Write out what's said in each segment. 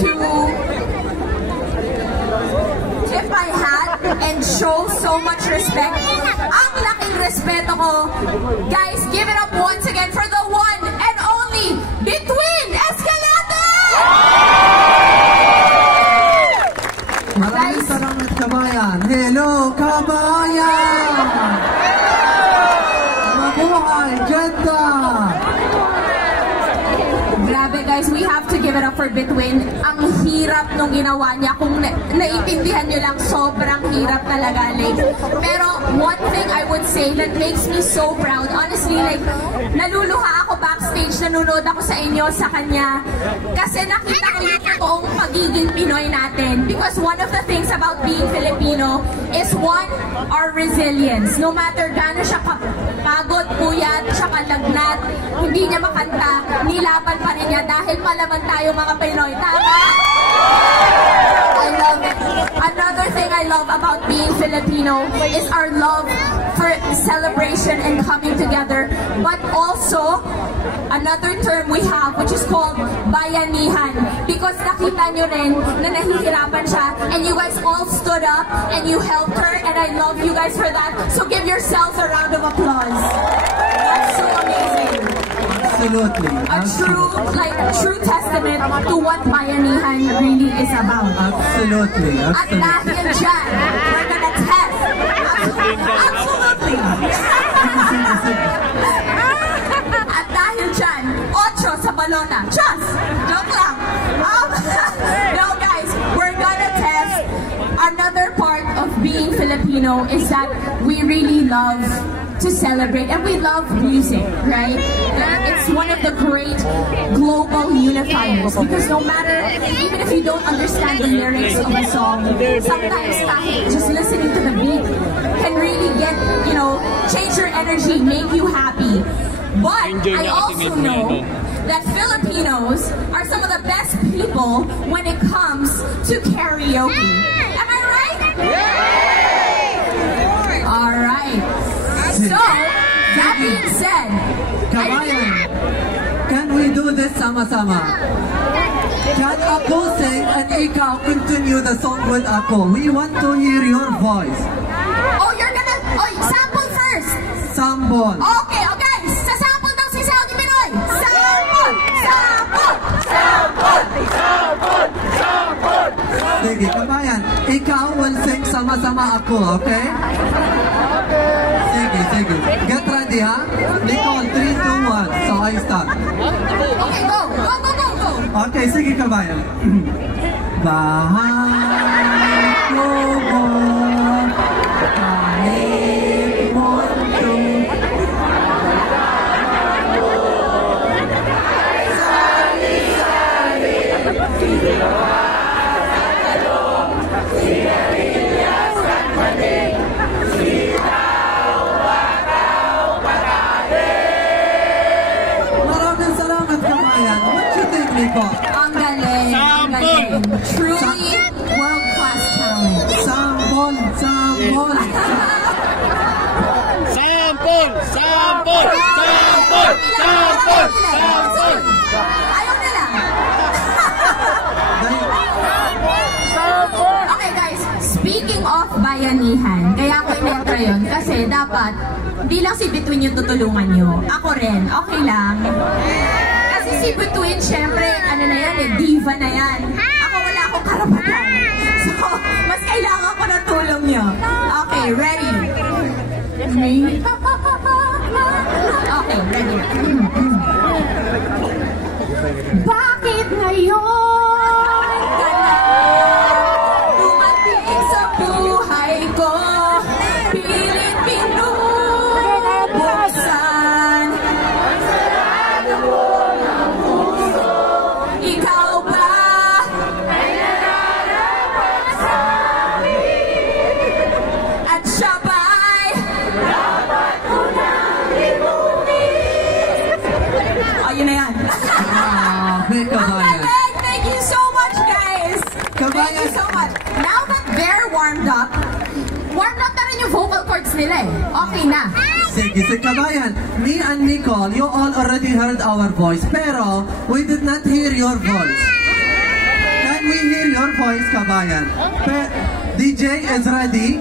to tip my hat and show so much respect. Ang laking respeto ko. Guys, give it up once again for the one and only Between Escalante! Maraming salamat, kabayan. Hello, kabayan! Mabuhay, Jeddah! Grabe guys, we have to give it up for Between. Ang hirap nung ginawa niya. Kung naiintindihan nyo lang, sobrang hirap talaga. Pero one thing I would say that makes me so proud, honestly, naluluha ako backstage, nanonood ako sa inyo, sa kanya. Kasi nakita ko yung totoong pagiging Pinoy natin. Because one of the things about being Filipino is one, our resilience. No matter gaano siya kapagod, puyat, siya kalagnat, hindi niya makanta, nilaban pa rin niya dahil malaman tayo mga Pinoy. Tama? I love it. Another thing I love about being Filipino is our love for celebration and coming together. But also, another term we have which is called bayanihan. Because nakita nyo rin na nahihirapan siya and you guys all stood up and you helped her and I love you guys for that. So give yourselves a round of applause. That's so amazing. Absolutely. A true testament to what bayanihan really is about. Absolutely. At dahil dyan, we're gonna test. Absolutely. At dahil dyan, 8 sa balona. Just! Joke lang. No guys, we're gonna test. Another part of being Filipino is that we really love to celebrate and we love music, right? It's one of the great global unifiers because no matter, even if you don't understand the lyrics of a song, sometimes just listening to the beat can really get, change your energy, make you happy. But I also know that Filipinos are some of the best people when it comes to karaoke. Am I right? All right. So, that being said, Kabayan, can we do this sama-sama? Can ako sing and ikaw continue the song with ako? We want to hear your voice. Oh, you're gonna... Oh, sample first. Sample. Okay, okay. Sa sample daw si Saudi Pinoy. Sample! Sample! Sample! Sample! Sample! Sige, kabayan, ikaw will sing sama-sama ako, okay? Sige, sige. Get ready, ha? Nicole, 3, 2, 1. So, I start. Okay, go! Go, go, go, go! Okay, sige, kabayan. Bahay ko mo, kahit mundo. Sali-sali, sinarilyas at maning, sitaw, bakaw, pagkain. Maraming salamat, kabayan. What you think, Nicole? Ang galing. Ang galing. Truly world-class talent. Sample, sample. Sample! Sample! Sample! Sample! Sample! Ayaw nila. Okay guys, speaking of bayanihan, kaya ako inetra yun kasi dapat di lang si Between yung tutulungan nyo. Ako rin, okay lang. Kasi si Between, syempre, ano na yan diva na yan. Ako wala akong karapatan. So, mas kailangan ko ng tulong nyo. Okay, ready? Me? Okay, ready. Bakit ngayon ka na dumating sa buhay ko? Pilit pinubuksan ang sarado mo ng puso. Ikaw ba ay nararapat sa akin? At siya ba'y dapat ko nang ibunin? Ayun na yan. Kabayan. Thank you so much, guys. Thank you so much. Now that they're warmed up na rin yung vocal cords nila eh. Okay na. Sige, sige, kabayan. Me and Nicole, you all already heard our voice, pero we did not hear your voice. Can Can we hear your voice, Kabayan? DJ is ready.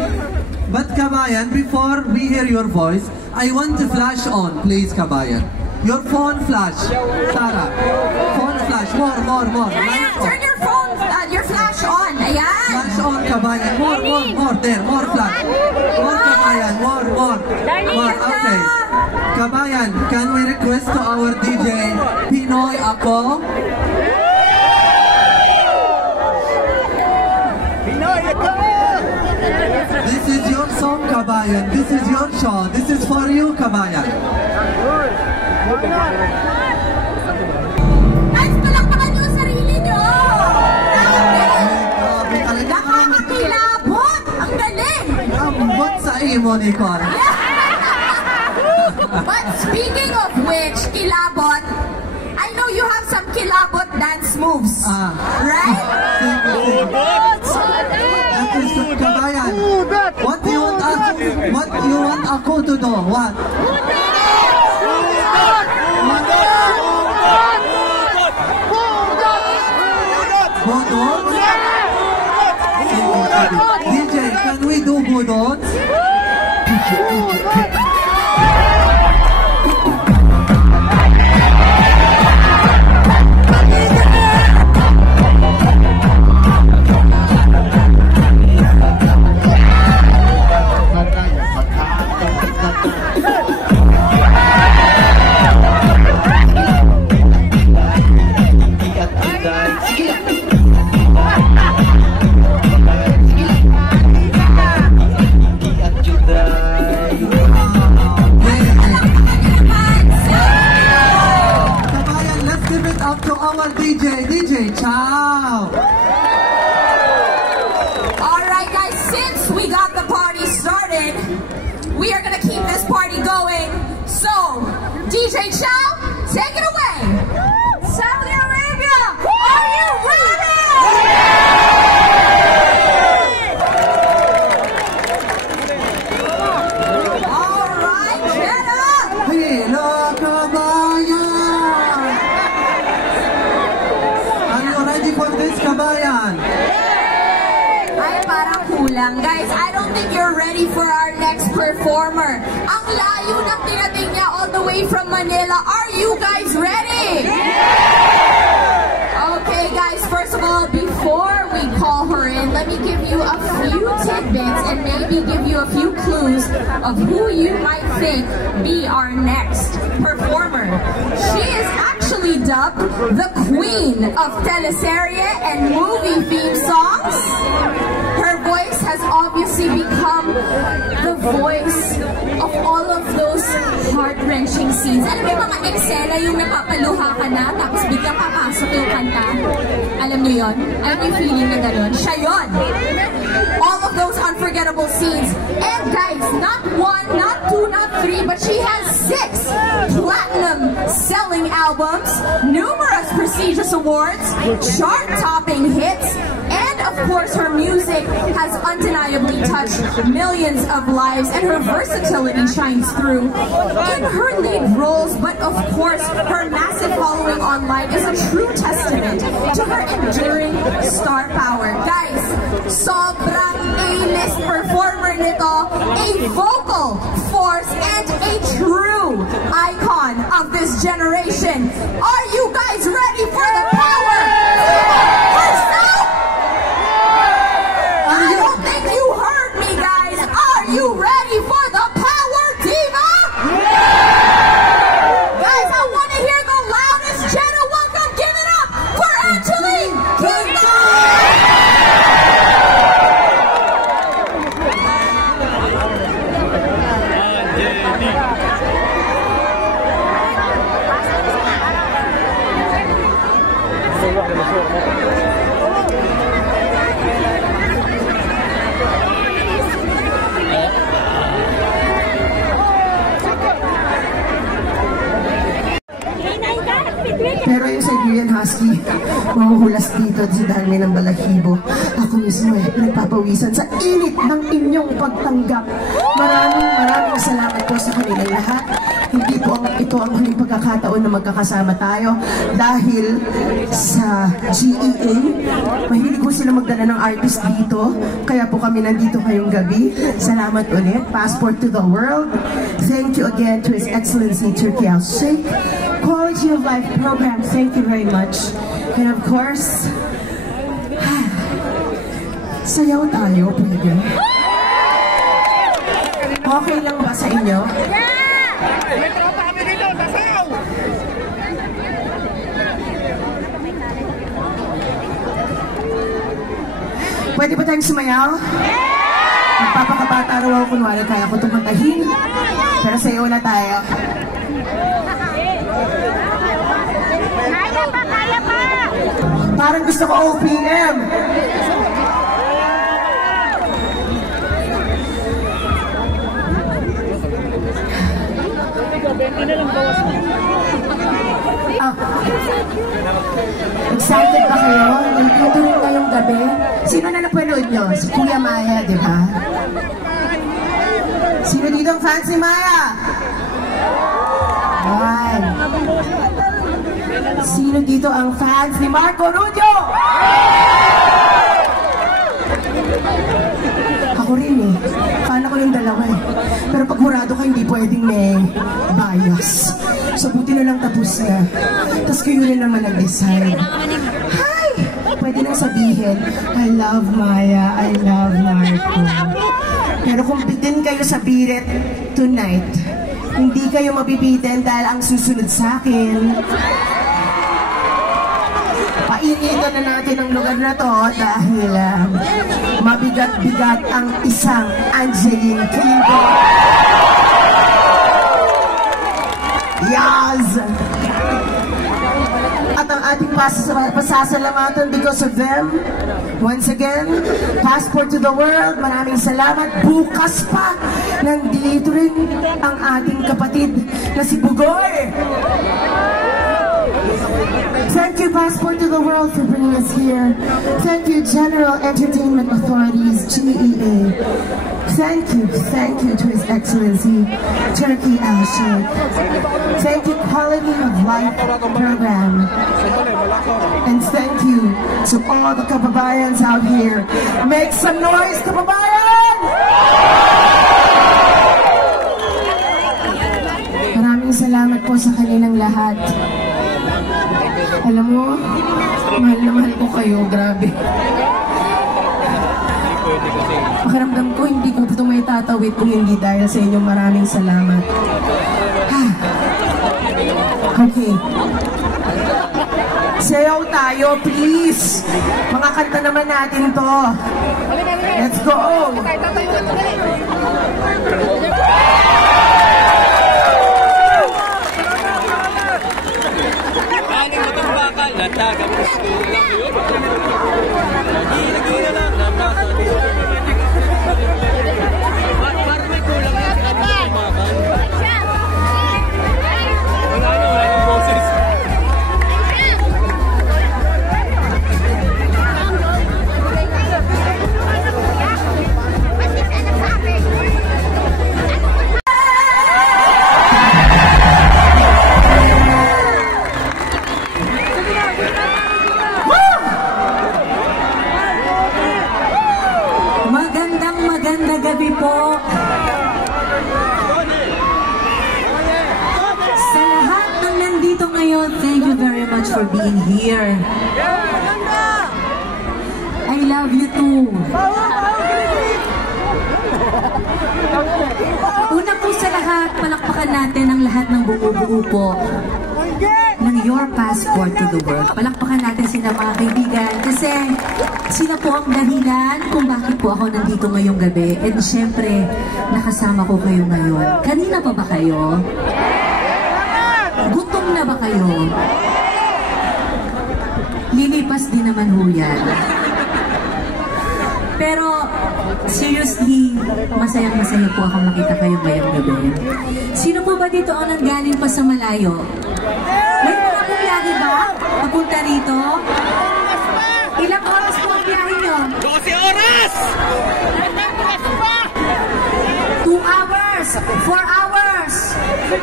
But Kabayan, before we hear your voice, I want to flash on, please, Kabayan. Your phone flash. Sarah, phone flash. More. Yeah, turn your phone, your flash on. Ayan. Flash on, Kabayan. More. There, more flash. More, Kabayan. More. Okay. Kabayan, can we request to our DJ, Pinoy Ako? This is your song, Kabayan. This is your show. This is for you, Kabayan. Guys, palakpakan nyo ang sarili nyo! Nakakakilabot! Ang galing! Ambot sa imo, Nicole. But speaking of which, kilabot, I know you have some kilabot dance moves. Right? Kabayan, what do you want ako to do? What? Budot? DJ, can we do budot? DJ, ciao! Alright guys, since we got the party started, we are gonna keep this party going. So, DJ Chow, take it away! Saudi Arabia, are you ready? Alright, get up! Hello, Kabayan! Are you ready for this, Kabayan? Ay, parang kulang. Guys, I don't think you're ready for our next performer. Ang layo ng tinating niya all the way from Manila. Are you guys ready? Okay, guys, first of all, before we call her in, let me give you a few tidbits and maybe give you a few clues of who you might think be our next performer. She is actually dubbed the Queen of Teleserye and movie theme songs. Her voice has obviously become the voice of all of those heart-wrenching scenes. Alam mo yung mga eksena yung napapaluha ka na tapos biglang papasok yung kanta? Alam niyo yun? Alam niyo yung feeling na gano'n? Siya yun! All of those unforgettable scenes. And guys, not one, not two, not three, but she has 6 platinum-selling albums, numerous prestigious awards, chart-topping hits, and of course her music has undeniably touched millions of lives, and her versatility shines through in her lead roles, but of course her massive following online is a true testament to her enduring star power. Guys, sobrang A-list performer nito, a vocal force and a true icon of this generation. Are you guys ready for the power? I don't think you heard me, guys. Are you ready for the power diva? Guys, I want to hear the loudest Jenna welcome. Give it up for Angeline Quinto! Pero yung Siberian Husky, mahuhuli mahulas dito sa dami ng balahibo. Ako mismo nagpapawisan sa init ng inyong pagtanggap. Maraming salamat po sa kanilang lahat. Hindi po ito ang huling pagkakataon na magkakasama tayo dahil sa GEA, mahilig po sila magdala ng artist dito. Kaya po kami nandito ngayong gabi. Salamat ulit. Passport to the World. Thank you again to His Excellency Turki Al-Sheikh. Quality of Life Program, thank you very much. And of course, sayaw tayo, pwede. Okay lang ba sa inyo? May tropa kami dito, sasaw! Pwede ba tayong sumayaw? Magpapakabata raw ako kunwari kaya ko tumantahin. Pero sayaw na tayo. Kaya pa, kaya pa! Parang gusto ko OPM. Excited ba kayo? Dito rin ngayong gabi. Sino na napanood nyo? Si Kuya Maya, di ba? Sino dito ang fan si Maya? Ay. Sino dito ang fans ni Marco Rubio? Ako rin eh. Fan ako yung dalawa eh. Pero pag murado ka, hindi pwedeng may bias. So buti na lang tapos na. Tapos kayo rin naman nag-decide. Hi! Pwede nang sabihin, I love Maya, I love Marco. Pero kung bitin kayo sa birit tonight, hindi kayo mabibitin dahil ang susunod sa akin, painitan na natin ang lugar na to dahil mabigat-bigat ang isang Angeline Quinto. Yes! At ang ating pasasalamatan because of them. Once again, Passport to the World, maraming salamat. Bukas pa, nandito rin ang ating kapatid na si Bugoy. Thank you, Passport to the World, for bringing us here. Thank you, General Entertainment Authorities, GEA. Thank you to His Excellency, Turki Al-Sheikh. Thank you, Quality of Life Program. And thank you to all the kababayans out here. Make some noise, kababayan! Maraming salamat po sa kanilang lahat. Alam mo, mahal na mahal ko kayo, grabe. Pakiramdam ko, hindi ko ito may tatawid kung hindi dahil sa inyong maraming salamat. Okay. Sayaw tayo, please. Mga kanta naman natin to. Let's go. Aning matang bakal, natagang gusto lang yun. Lagi-lagi na lang, parang may kulang na sa matang bakal. Wala yung boses. Magandang gabi po sa lahat ng nandito ngayon. Thank you very much for being here. I love you too. Una po sa lahat, palakpakan natin ang lahat ng buo-buo po ng Your Passport to the World. Palakpakan natin sila mga kaibigan kasi sila po ang dahilan kung bakit po ako nandito ngayong gabi. And syempre, nakasama ko kayo ngayon. Kanina pa ba kayo? Gutom na ba kayo? Lilipas din naman ho yan. Pero seriously, masayang-masaya po akong makita kayo ngayong gabi. Sino po ba dito ang nanggaling pa sa malayo? May mga bumiyahe ba? Papunta rito? Yes! 2 hours, 4 hours, 12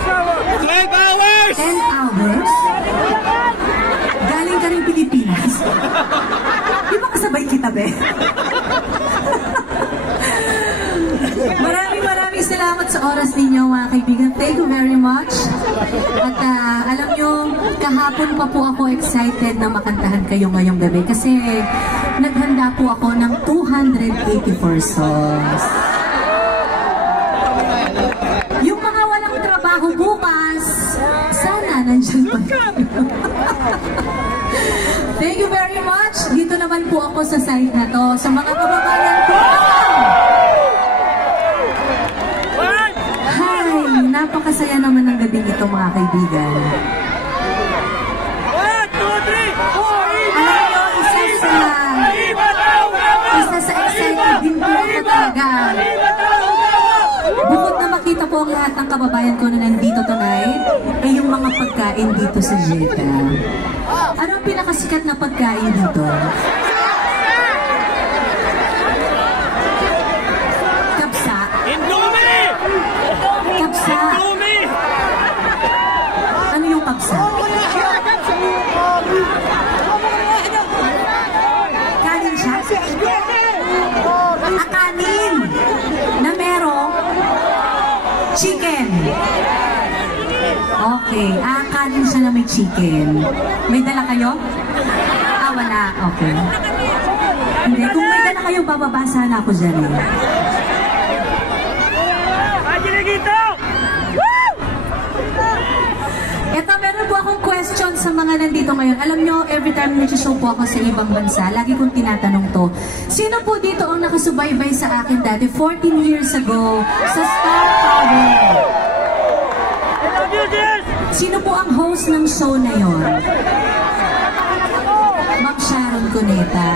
hours! 10 hours. Galing ka rin Pilipinas. Di ba kasabay kita, be? Maraming salamat sa oras ninyo, mga kaibigan. Thank you very much. At alam nyo, kahapon pa po ako excited na makantahan kayo ngayong gabi kasi naghanda po ako ng 284 songs. Yung mga walang trabaho bukas, sana nandiyan pa. Thank you very much. Dito naman po ako sa side na to. Sa mga kababayan ko. Napakasaya naman ng gabi ito, mga kaibigan. 1, 2, 3, 4, Alam nyo, isa sa excited din po ako talaga. Bukod na makita po ang lahat ng kababayan ko na nandito tonight, ay yung mga pagkain dito sa Jetta. Ano ang pinakasikat na pagkain dito? Kapsa. Indomie! Kapsa. Indomie! Ano yung kapsa? Kanin siya? Kanin na merong chicken. Okay. Kanin siya na may chicken. May dala kayo? Wala. Okay. Hindi. Kung may dala kayo, bababasa na ako dyan eh. Eto, meron po akong question sa mga nandito ngayon. Alam nyo, every time nag-show po ako sa ibang bansa, lagi kong tinatanong to. Sino po dito ang nakasubaybay sa akin dati 14 years ago sa Star Power? Sino po ang host ng show na yon? Ma'am Sharon Cuneta.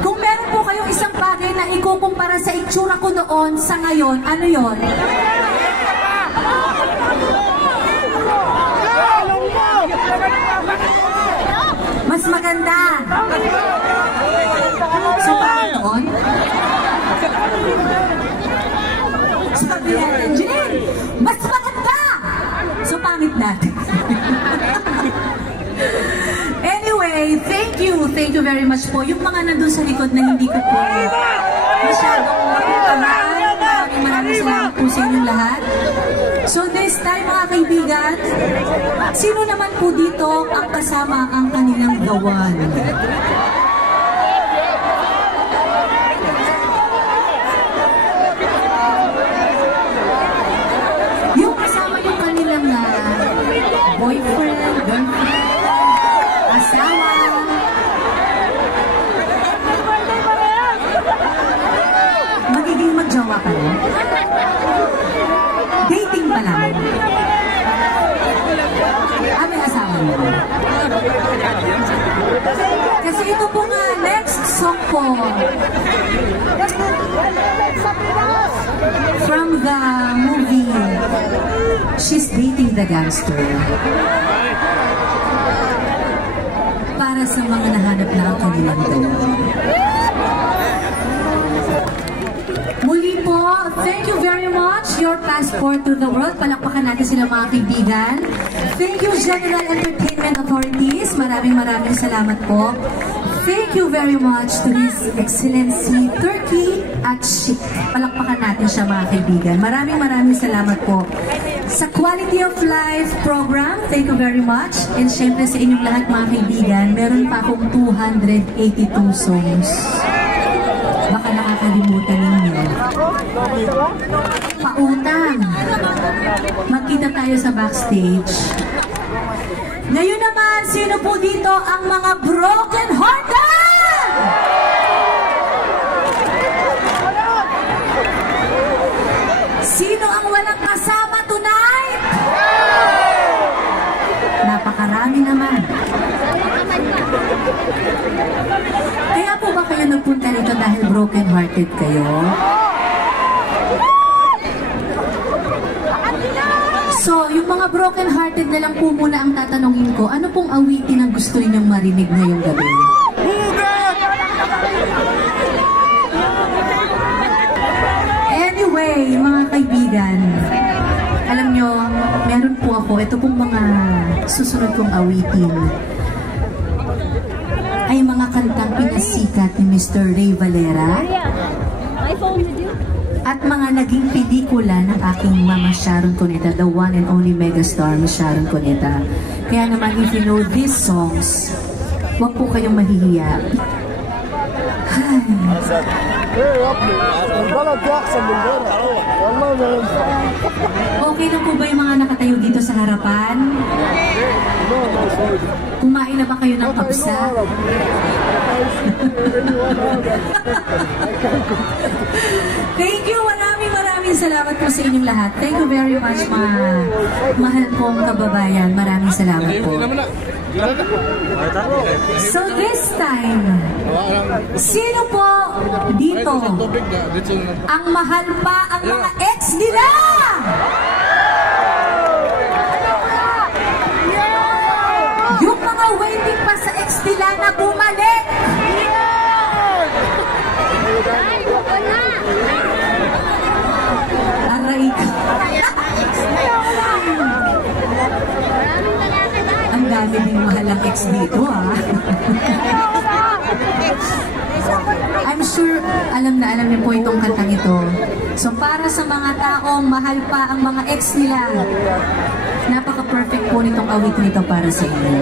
Kung meron po kayong isang bagay na ikukumpara sa itsura ko noon sa ngayon, ano yon? Mas maganda. So, paano noon? Sabi natin, Jen, mas maganda! So, pangit natin. Anyway, thank you very much po. Yung mga nandun sa likod na hindi ko po masyadong maraming salamat po sa inyong lahat. So this time, mga kaibigan, sino naman po dito ang kasama ang kanilang the one? Yung kasama yung kanilang boyfriend, girlfriend, asawa. Magiging magjawa ka na? Dating pa lang. May asawa mo. Kasi ito po nga, next song po. From the movie, She's Dating the Gangster. Para sa mga nahanap na ang kanilang dalawa. Muli po, thank you very much. Your passport to the world. Palakpakan natin sila, mga kaibigan. Thank you, General Entertainment Authorities. Maraming salamat po. Thank you very much to His Excellency Turkey at Chic. Palakpakan natin siya, mga kaibigan. Maraming salamat po. Sa Quality of Life program, thank you very much. And syempre sa inyong lahat, mga kaibigan, meron pa akong 282 songs. Baka nakakalimutan ninyo. Pautang. Magkita tayo sa backstage. Ngayon naman, sino po dito ang mga broken hearted? Sino ang walang kasama tonight? Napakarami naman. Kaya po ba kayo nagpunta rito dahil broken-hearted kayo? So, yung mga broken-hearted na lang po muna ang tatanungin ko, ano pong awitin ang gusto ninyong marinig ngayong gabi? Anyway, mga kaibigan, alam nyo, meron po ako, ito pong mga susunod kong awitin ay mga kantang pinasikat ni Mr. Ray Valera at mga naging pelikula ng aking Mama Sharon Cuneta, the one and only megastar Miss Sharon Cuneta. Kaya naman, if you know these songs, huwag po kayong mahihiya. Okay na po ba yung mga nakatayo dito sa harapan? Kumain na ba kayo ng kapsa? Thank you, maraming salamat po sa inyong lahat. Thank you very much, mga mahal kong kababayan. Maraming salamat po. So this time, sino po dito ang mahal pa ang mga ex nila? Yung mga waiting pa sa ex nila na bumalik. Aray ka. Ang dami din mahalang ex dito, ha? I'm sure alam na alam niyo po itong kantang ito. So para sa mga taong mahal pa ang mga ex nila, napaka-perfect po nitong awit nito para sa inyo.